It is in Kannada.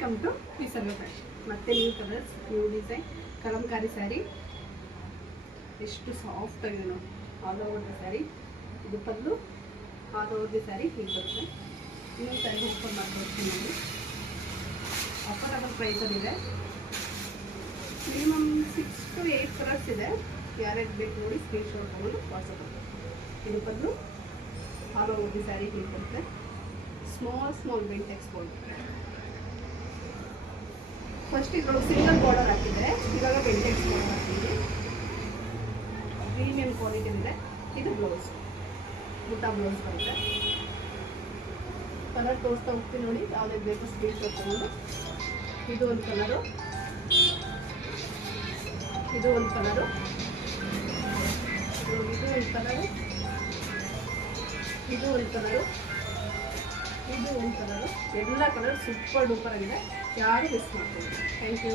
Welcome to Visarga fashion. ಮತ್ತೆ new colours, new design, Kalamkari sari. ಎಷ್ಟು ಸಾಫ್ಟ್ ಆಗಿದೆ ನೋಡಿ, ಆಲ್ ಓವರ್ ದ ಸ್ಯಾರಿ. ಇದು pallu, all over the sari ಹೀಗೆ ಬರುತ್ತೆ. ಇನ್ನೊಂದು ಸ್ಯಾರಿ ಓಪನ್ ಮಾಡ್ಕೊಡ್ತೀನಿ ನೋಡಿ. ಅಫೋರ್ಡಬಲ್ ಪ್ರೈಸಲ್ಲಿದೆ. ಮಿನಿಮಮ್ 6 to 8 ಕಲರ್ಸ್ ಇದೆ. ಯಾರ್ಯಾರು ಬೇಕು ನೋಡಿ ಸ್ಕ್ರೀನ್ಶಾಟ್ ತೊಗೊಂಡು ವಾಟ್ಸಪ್ ಮಾಡಿ. ಇದು pallu, all over the sari ಹೀಗೆ ಬರುತ್ತೆ. Small Bentex border. ಫಸ್ಟ್ ಇದ್ರೊಳಗೆ ಸಿಂಗಲ್ ಬಾರ್ಡರ್ ಹಾಕಿದೆ, ಇವಾಗ ಬೆಂಟೆಕ್ಸ್ ಬಾರ್ಡರ್ ಹಾಕಿದೆ. ಪ್ರೀಮಿಯಂ ಕ್ವಾಲಿಟಿ ಇದೆ. ಇದು ಬ್ಲೌಸ್, ಬುಟ್ಟ ಬ್ಲೌಸ್ ಬರುತ್ತೆ. ಕಲರ್ ತೋರಿಸ್ತಾ ಹೋಗ್ತೀನಿ ನೋಡಿ, ಯಾವುದೇ ಬೇಕು ಸ್ಕ್ರೀನ್ಶಾಟ್ ತಗೊಂಡು. ಇದು ಒಂದು ಕಲರು, ಇದು ಒಂದು ಕಲರು, ಇದು ಒಂದು ಕಲರು, ಇದು ಒಂದು ಕಲರು, ಇದು ಒಂದು ಕಲರು. ಎಲ್ಲ ಕಲರ್ ಸೂಪರ್ ಡೂಪರ್ ಆಗಿದೆ. ಯಾರು ಮಿಸ್ ಮಾಡ್ತೀವಿ. Thank you.